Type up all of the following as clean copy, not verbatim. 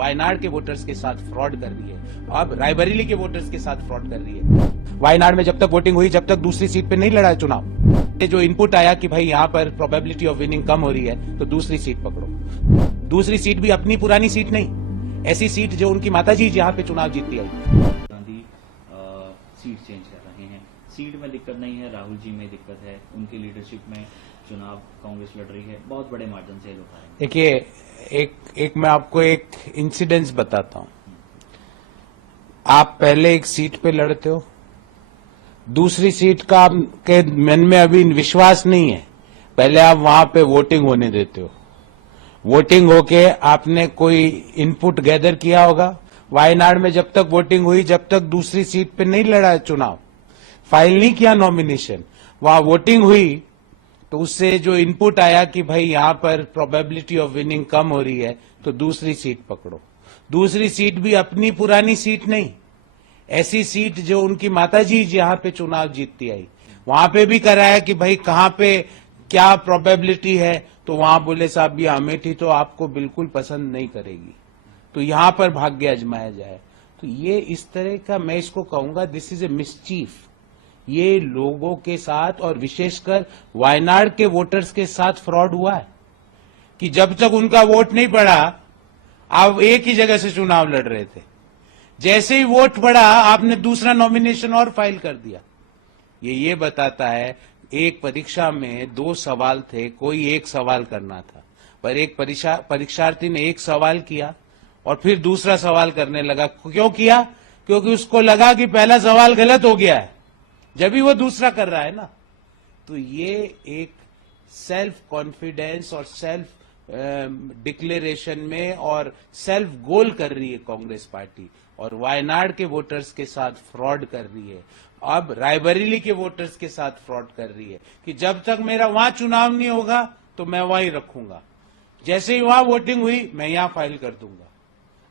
वायनाड के वोटर्स के साथ फ्रॉड कर रही है, अब रायबरेली के वोटर्स के साथ फ्रॉड कर रही है। वायनाड में जब तक वोटिंग हुई, जब तक दूसरी सीट पे नहीं लड़ा है चुनाव, ये जो इनपुट आया कि भाई यहाँ पर प्रोबेबिलिटी ऑफ विनिंग कम हो रही है तो दूसरी सीट पकड़ो। दूसरी सीट भी अपनी पुरानी सीट नहीं, ऐसी सीट जो उनकी माताजी यहाँ पे चुनाव जीतती आई। गांधी सीट चेंज कर रहे हैं, सीट में दिक्कत नहीं है, राहुल जी में दिक्कत है, उनकी लीडरशिप में चुनाव कांग्रेस लड़ रही है, बहुत बड़े मार्जिन से लोग हारेंगे। देखिए, एक मैं आपको एक इंसिडेंस बताता हूं। आप पहले एक सीट पे लड़ते हो, दूसरी सीट का आपके मन में अभी विश्वास नहीं है, पहले आप वहां पे वोटिंग होने देते हो। वोटिंग होके आपने कोई इनपुट गैदर किया होगा। वायनाड में जब तक वोटिंग हुई, जब तक दूसरी सीट पे नहीं लड़ा है चुनाव, फाइल नहीं किया नॉमिनेशन, वहां वोटिंग हुई तो उससे जो इनपुट आया कि भाई यहां पर प्रोबेबिलिटी ऑफ विनिंग कम हो रही है तो दूसरी सीट पकड़ो। दूसरी सीट भी अपनी पुरानी सीट नहीं, ऐसी सीट जो उनकी माताजी यहाँ पे चुनाव जीतती आई, वहां पे भी कराया कि भाई कहां पे क्या प्रोबेबिलिटी है, तो वहां बोले साहब ये अमेठी तो आपको बिल्कुल पसंद नहीं करेगी, तो यहां पर भाग्य आजमाया जाए। तो ये इस तरह का, मैं इसको कहूंगा दिस इज ए मिसचीफ। ये लोगों के साथ और विशेषकर वायनाड के वोटर्स के साथ फ्रॉड हुआ है कि जब तक उनका वोट नहीं पड़ा, आप एक ही जगह से चुनाव लड़ रहे थे, जैसे ही वोट पड़ा आपने दूसरा नॉमिनेशन और फाइल कर दिया। ये बताता है, एक परीक्षा में 2 सवाल थे, कोई एक सवाल करना था, पर एक परीक्षार्थी ने एक सवाल किया और फिर दूसरा सवाल करने लगा। क्यों किया? क्योंकि उसको लगा कि पहला सवाल गलत हो गया है, जब भी वो दूसरा कर रहा है ना। तो ये एक सेल्फ कॉन्फिडेंस और सेल्फ डिक्लेरेशन में और सेल्फ गोल कर रही है कांग्रेस पार्टी, और वायनाड के वोटर्स के साथ फ्रॉड कर रही है, अब रायबरेली के वोटर्स के साथ फ्रॉड कर रही है कि जब तक मेरा वहां चुनाव नहीं होगा तो मैं वहीं रखूंगा, जैसे ही वहां वोटिंग हुई मैं यहां फाइल कर दूंगा।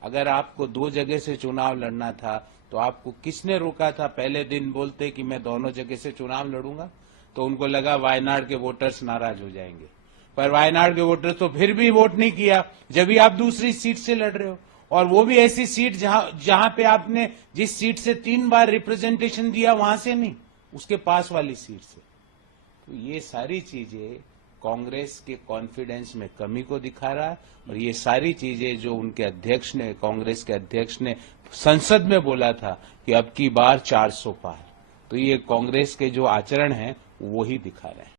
अगर आपको 2 जगह से चुनाव लड़ना था तो आपको किसने रोका था? पहले दिन बोलते कि मैं दोनों जगह से चुनाव लड़ूंगा, तो उनको लगा वायनाड के वोटर्स नाराज हो जाएंगे, पर वायनाड के वोटर्स तो फिर भी वोट नहीं किया जब भी आप दूसरी सीट से लड़ रहे हो, और वो भी ऐसी सीट जहां पे आपने जिस सीट से 3 बार रिप्रेजेंटेशन दिया वहां से नहीं, उसके पास वाली सीट से। तो ये सारी चीजें कांग्रेस के कॉन्फिडेंस में कमी को दिखा रहा है, और ये सारी चीजें जो उनके अध्यक्ष ने, कांग्रेस के अध्यक्ष ने संसद में बोला था कि अब की बार 400 पार, तो ये कांग्रेस के जो आचरण है वो ही दिखा रहे हैं।